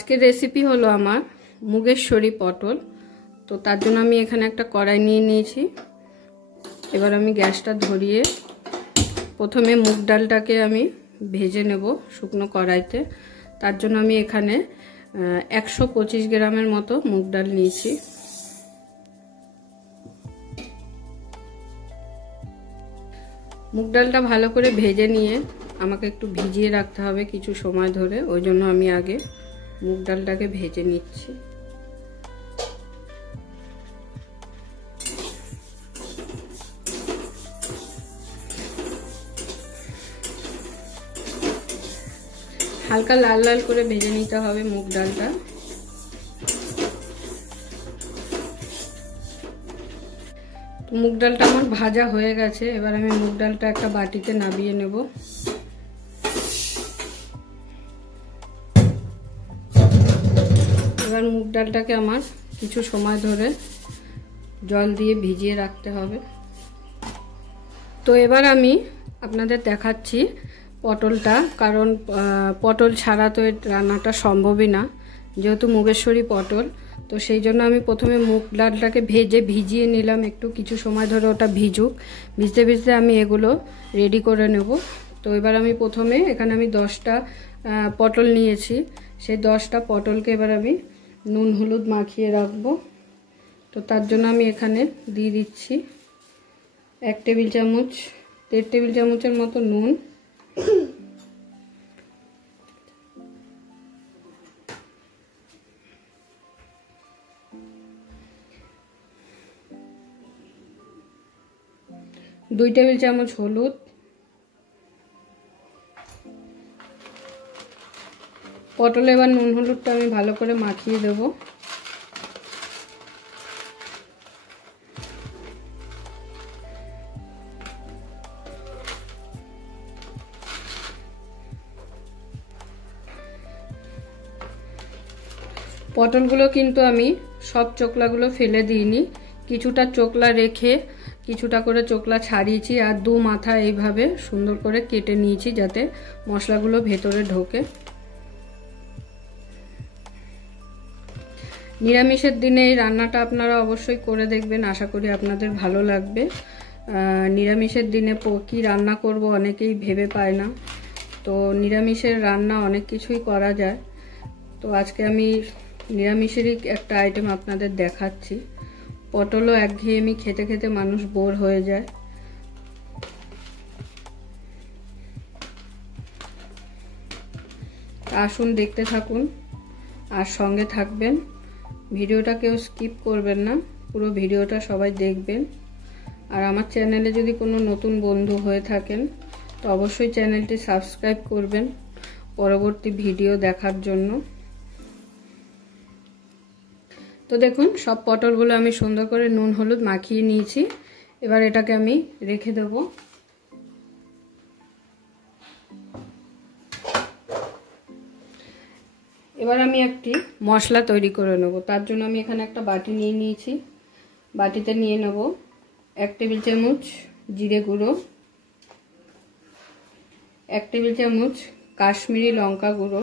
আজকের রেসিপি হলো আমার মুগেশ্বরী পটল। তো তার জন্য আমি এখানে একটা কড়াই নিয়ে নিয়েছি। এবার আমি গ্যাসটা ধরিয়ে প্রথমে মুগ ডালটাকে আমি ভেজে নেব শুকনো কড়াইতে। তার জন্য আমি এখানে 125 গ্রামের মতো মুগ ডাল নিয়েছি। মুগ ডালটা ভালো করে ভেজে নিয়ে আমাকে একটু ভিজিয়ে রাখতে হবে কিছু সময় ধরে, ওই জন্য আমি আগে মুগ ডালটাকে ভেজে নিচ্ছি। হালকা লাল লাল করে ভেজে নিতে হবে মুগ ডালটা। তো মুগ ডালটা আমার ভাজা হয়ে গেছে। এবার আমি মুগ ডালটা একটা বাটিতে নামিয়ে নেব। এবার মুগ ডালটাকে আমার কিছু সময় ধরে জল দিয়ে ভিজিয়ে রাখতে হবে। তো এবার আমি আপনাদের দেখাচ্ছি পটলটা, কারণ পটল ছাড়া তো এই রান্নাটা সম্ভবই না, যেহেতু মুগেশ্বরী পটল। তো সেই জন্য আমি প্রথমে মুগ ডালটাকে ভিজিয়ে নিলাম একটু কিছু সময় ধরে, ওটা ভিজুক। ভিজতে ভিজতে আমি এগুলো রেডি করে নেব। তো এবার আমি প্রথমে এখানে আমি 10টা পটল নিয়েছি। সেই 10টা পটলকে এবার আমি নুন হলুদ মাখিয়ে রাখবো। তো তার জন্য আমি এখানে দিয়ে দিচ্ছি 1 টেবিল চামচ, 1.5 টেবিল চামচের মতো নুন, দুই টেবিল চামচ হলুদ, পটলে এবার নুন হলুদটা আমি ভালো করে মাখিয়ে দেব। পটলগুলো কিন্তু আমি সব চোকলাগুলো ফেলে দিইনি, কিছুটা চোকলা রেখে কিছুটা করে চোকলা ছাড়িয়েছি, আর দু মাথা এইভাবে সুন্দর করে কেটে নিয়েছি যাতে মশলাগুলো ভেতরে ঢোকে। নিরামিষের দিনে এই রান্নাটা আপনারা অবশ্যই করে দেখবেন, আশা করি আপনাদের ভালো লাগবে। নিরামিষের দিনে কি রান্না করব অনেকেই ভেবে পায় না, তো নিরামিষের রান্না অনেক কিছুই করা যায়। তো আজকে আমি নিরামিষেরই একটা আইটেম আপনাদের দেখাচ্ছি। পটলও একঘেয়েমি খেতে খেতে মানুষ বোর হয়ে যায়। আসুন দেখতে থাকুন আর সঙ্গে থাকবেন, ভিডিওটা কেউ স্কিপ করবেন না, পুরো ভিডিওটা সবাই দেখবেন। আর আমার চ্যানেলে যদি কোনো নতুন বন্ধু হয়ে থাকেন তো অবশ্যই চ্যানেলটি সাবস্ক্রাইব করবেন পরবর্তী ভিডিও দেখার জন্য। তো দেখুন সব পটলগুলো আমি সুন্দর করে নুন হলুদ মাখিয়ে নিয়েছি। এবার এটাকে আমি রেখে দেব। এবার আমি একটি মশলা তৈরি করে নেব। তার জন্য আমি এখানে একটা বাটি নিয়ে নিয়েছি। বাটিতে নিয়ে নেব 1 টেবিল চামচ জিরে গুঁড়ো, 1 টেবিল চামচ কাশ্মীরি লঙ্কা গুঁড়ো,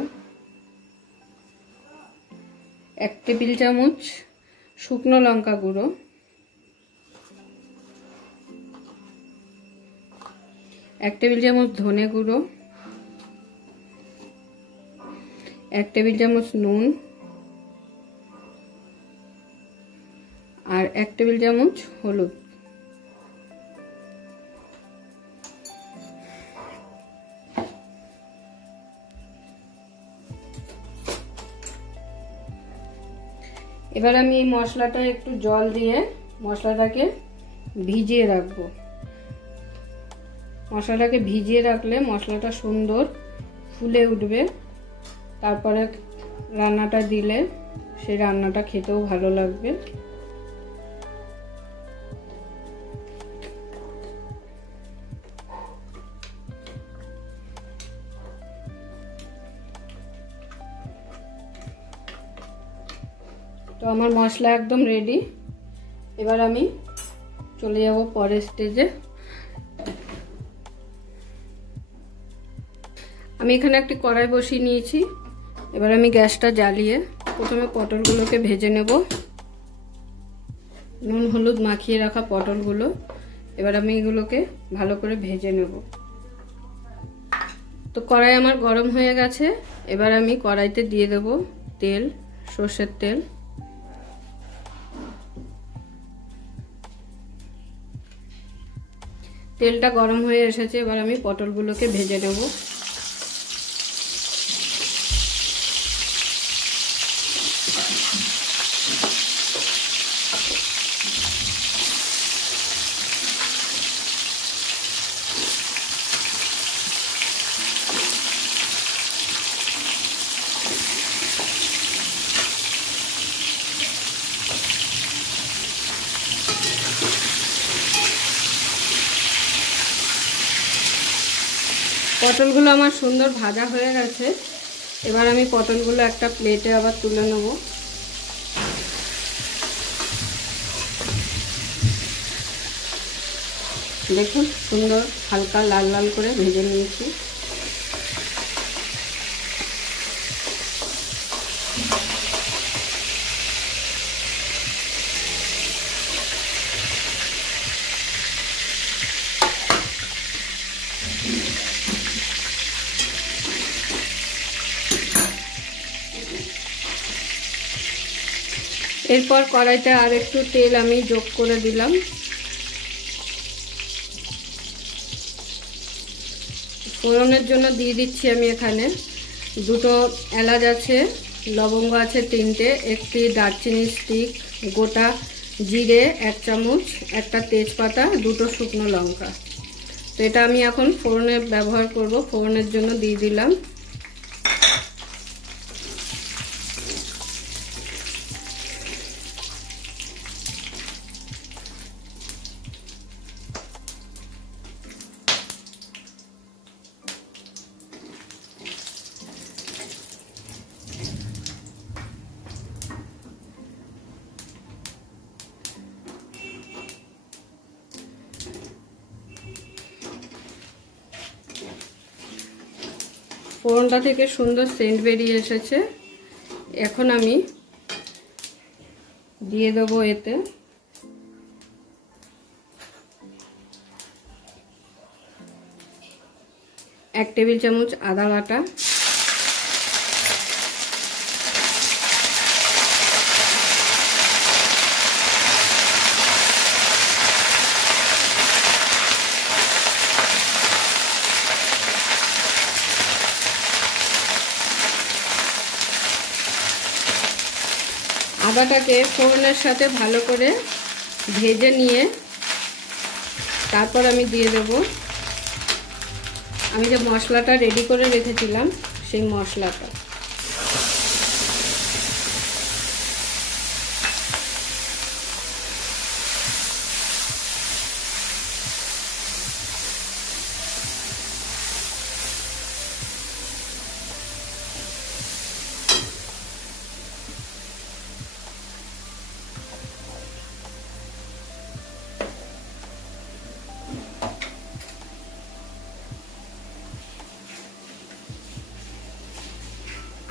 1 টেবিল চামচ শুকনো লঙ্কা গুঁড়ো, 1 টেবিল চামচ ধনে গুঁড়ো, 1 টেবিল চামচ নুন, আর 1 টেবিল চামচ হলুদ। এবার আমি এই মশলাটা একটু জল দিয়ে মশলাটাকে ভিজিয়ে রাখবো। মশলাটাকে ভিজিয়ে রাখলে মশলাটা সুন্দর ফুলে উঠবে, তারপরে রান্নাটা দিলে সেই রান্নাটা খেতেও ভালো লাগবে। তো আমার মশলা একদম রেডি। এবার আমি চলে যাব পরের স্টেজে। আমি এখানে একটি কড়াই বসিয়ে নিয়েছি। এবার আমি গ্যাসটা জ্বালিয়ে প্রথমে পটলগুলোকে ভেজে নেব। নুন হলুদ মাখিয়ে রাখা পটলগুলো এবার আমি এগুলোকে ভালো করে ভেজে নেব। তো কড়াই আমার গরম হয়ে গেছে, এবার আমি কড়াইতে দিয়ে দেব তেল, সর্ষের তেল। তেলটা গরম হয়ে এসেছে, এবার আমি পটলগুলোকে ভেজে নেব। পটলগুলো আমার সুন্দর ভাজা হয়ে গেছে, এবার আমি পটলগুলো একটা প্লেটে আবার তুলে নেব। দেখুন সুন্দর হালকা লাল লাল করে ভেজে নিয়েছি। এরপর কড়াইতে আর একটু তেল আমি যোগ করে দিলাম। ফোড়নের জন্য দিয়ে দিচ্ছি আমি এখানে দুটো এলাচ আছে, লবঙ্গ আছে 3টে, একটি দারচিনি স্টিক, গোটা জিরে 1 চামচ, একটা তেজপাতা, 2টো শুকনো লঙ্কা। তো এটা আমি এখন ফোড়নে ব্যবহার করব, ফোড়নের জন্য দিয়ে দিলাম। ফোড়নটা থেকে সুন্দর সেন্ট বেরিয়ে এসেছে, এখন আমি দিয়ে দেবো এতে এক টেবিল চামচ আদা বাটা, আদাটাকে ফোড়নের সাথে ভালো করে ভেজে নিয়ে তারপর আমি দিয়ে দেব আমি যে মশলাটা রেডি করে রেখেছিলাম সেই মশলাটা।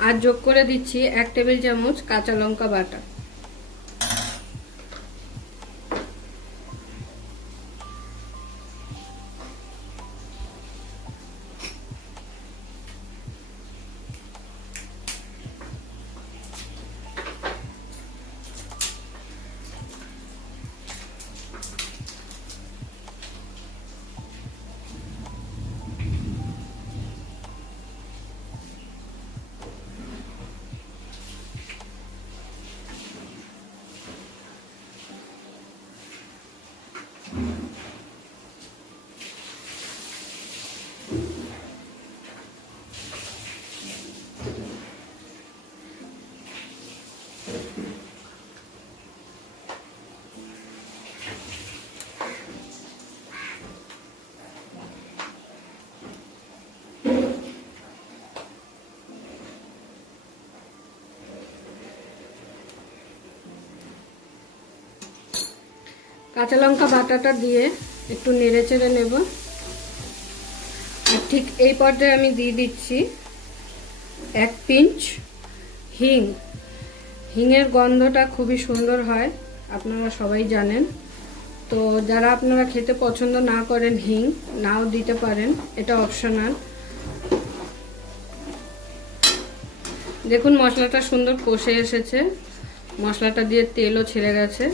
আর যোগ করে দিচ্ছি 1 টেবিল চামচ কাঁচা লঙ্কা বাটা। কাঁচা লঙ্কা বাটাটা দিয়ে একটু নেড়ে চেড়ে নেব। আর ঠিক এই পর্যায়ে আমি দিয়ে দিচ্ছি 1 পিঞ্চ হিং, হিঙের গন্ধটা খুবই সুন্দর হয়, আপনারা সবাই জানেন। তো যারা আপনারা খেতে পছন্দ না করেন হিং, নাও দিতে পারেন, এটা অপশনাল। দেখুন মশলাটা সুন্দর কষে এসেছে, মশলাটা দিয়ে তেলও ছেড়ে গেছে।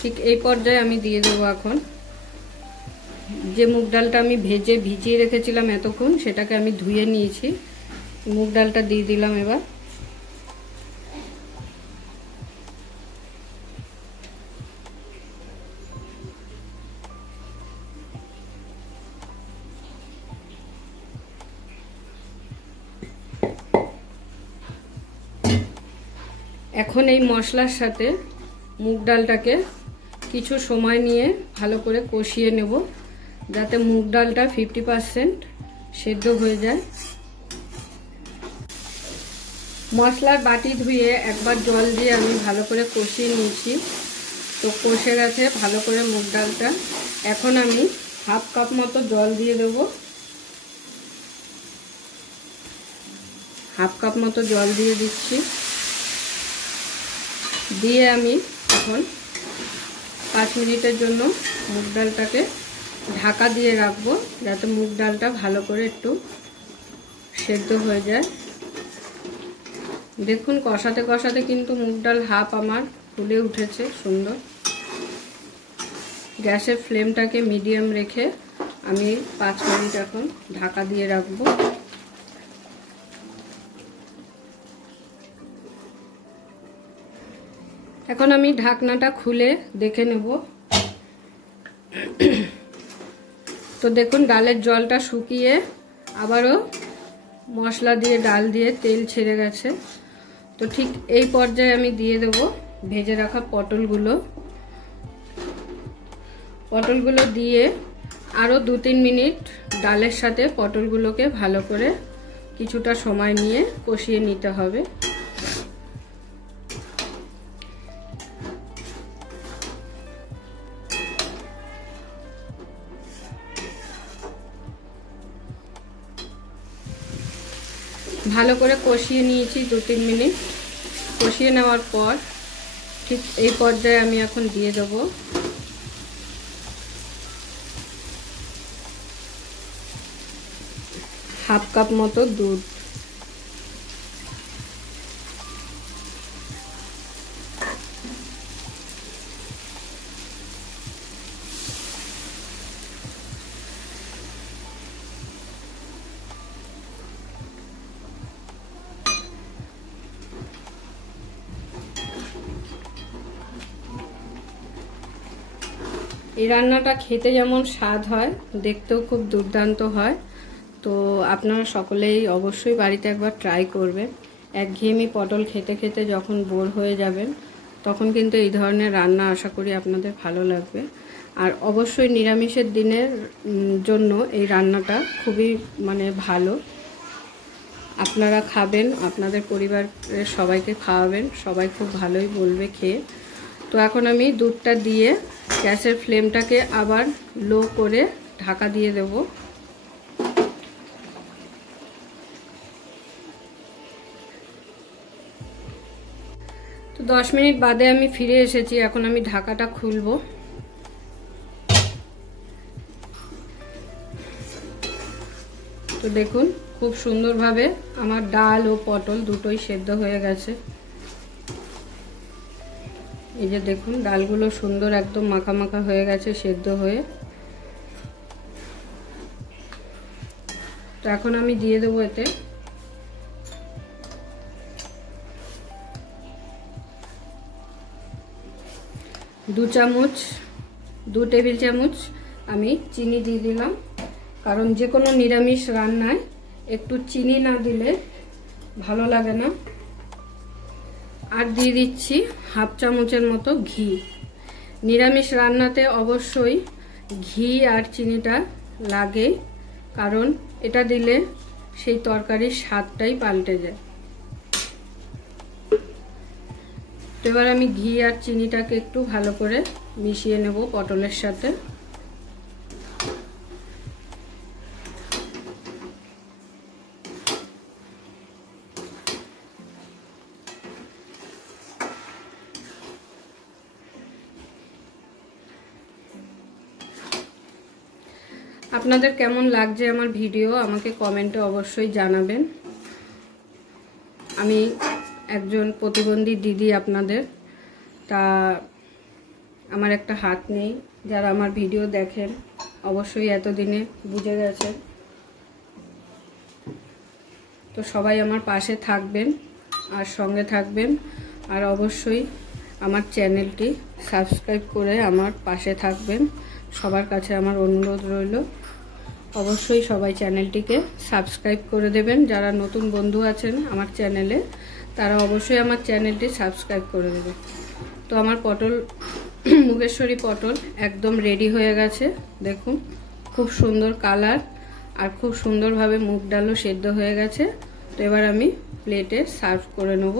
ঠিক এই পর্যায়ে আমি দিয়ে দেবো এখন যে মুগ ডালটা আমি ভিজিয়ে রেখেছিলাম এতক্ষণ, সেটাকে আমি ধুয়ে নিয়েছি। মুগ ডালটা দিয়ে দিলাম এবার। এখন এই মশলার সাথে মুগ ডালটাকে কিছু সময় নিয়ে ভালো করে কষিয়ে নেব, যাতে মুগ ডালটা 50% সেদ্ধ হয়ে যায়। মশলার বাটি ধুয়ে একবার জল দিয়ে আমি ভালো করে কষিয়ে নিয়েছি। তো কষে গেছে ভালো করে মুগ ডালটা। এখন আমি হাফ কাপ মতো জল দিয়ে দেব, হাফ কাপ মতো জল দিয়ে দিচ্ছি। দিয়ে আমি এখন 5 মিনিটের জন্য মুগ ডালটাকে ঢাকা দিয়ে রাখবো, যাতে মুগ ডালটা ভালো করে একটু সেদ্ধ হয়ে যায়। দেখুন কষাতে কষাতে কিন্তু মুগ ডাল হাফ আমার ফুলে উঠেছে সুন্দর। গ্যাসের ফ্লেমটাকে মিডিয়াম রেখে আমি 5 মিনিট এখন ঢাকা দিয়ে রাখবো। এখন আমি ঢাকনাটা খুলে দেখে নেব। তো দেখুন ডালের জলটা শুকিয়ে আবারও মশলা দিয়ে ডাল দিয়ে তেল ছেড়ে গেছে। তো ঠিক এই পর্যায়ে আমি দিয়ে দেব ভেজে রাখা পটলগুলো। পটলগুলো দিয়ে আরও 2-3 মিনিট ডালের সাথে পটলগুলোকে ভালো করে কিছুটা সময় নিয়ে কষিয়ে নিতে হবে। ভালো করে কষিয়ে নিয়েছি 2-3 মিনিট। কষিয়ে নেওয়ার পর ঠিক এই পর্যায়ে আমি এখন দিয়ে দেব হাফ কাপ মতো দুধ। এই রান্নাটা খেতে যেমন স্বাদ হয়, দেখতেও খুব দুর্দান্ত হয়। তো আপনারা সকলেই অবশ্যই বাড়িতে একবার ট্রাই করবেন। একঘেয়েমি পটল খেতে খেতে যখন বোর হয়ে যাবেন, তখন কিন্তু এই ধরনের রান্না আশা করি আপনাদের ভালো লাগবে। আর অবশ্যই নিরামিষের দিনের জন্য এই রান্নাটা খুবই ভালো। আপনারা খাবেন, আপনাদের পরিবারের সবাইকে খাওয়াবেন, সবাই খুব ভালোই বলবে খেয়ে। তো এখন আমি দুধটা দিয়ে গ্যাসের ফ্লেমটাকে আবার লো করে ঢাকা দিয়ে দেব। তো 10 মিনিট বাদে আমি ফিরে এসেছি। এখন আমি ঢাকাটা খুলবো। তো দেখুন খুব সুন্দরভাবে আমার ডাল ও পটল দুটোই সেদ্ধ হয়ে গেছে। এই যে দেখুন ডালগুলো সুন্দর একদম মাখা মাখা হয়ে গেছে সেদ্ধ হয়ে। তো এখন আমি দিয়ে দেবো এতে 2 টেবিল চামচ আমি চিনি দিয়ে দিলাম, কারণ যে কোনো নিরামিষ রান্নায় একটু চিনি না দিলে ভালো লাগে না। আর দিয়ে দিচ্ছি হাফ চামচের মতো ঘি। নিরামিষ রান্নাতে অবশ্যই ঘি আর চিনিটা লাগে, কারণ এটা দিলে সেই তরকারির স্বাদটাই পাল্টে যায়। তো এবার আমি ঘি আর চিনিটাকে একটু ভালো করে মিশিয়ে নেব পটলের সাথে। আপনাদের কেমন লাগছে আমার ভিডিও আমাকে কমেন্টে অবশ্যই জানাবেন। আমি একজন প্রতিবন্ধী দিদি আপনাদের, তা আমার একটা হাত নেই। যারা আমার ভিডিও দেখেন অবশ্যই এতদিনে বুঝে গেছেন। তো সবাই আমার পাশে থাকবেন আর সঙ্গে থাকবেন, আর অবশ্যই আমার চ্যানেলটি সাবস্ক্রাইব করে আমার পাশে থাকবেন। সবার কাছে আমার অনুরোধ রইল, অবশ্যই সবাই চ্যানেলটিকে সাবস্ক্রাইব করে দেবেন। যারা নতুন বন্ধু আছেন আমার চ্যানেলে তারা অবশ্যই আমার চ্যানেলটি সাবস্ক্রাইব করে দেবেন। তো আমার পটল মুগেশ্বরী পটল একদম রেডি হয়ে গেছে। দেখুন খুব সুন্দর কালার আর খুব সুন্দরভাবে মুগ ডালও সেদ্ধ হয়ে গেছে। তো এবার আমি প্লেটে সার্ভ করে নেব।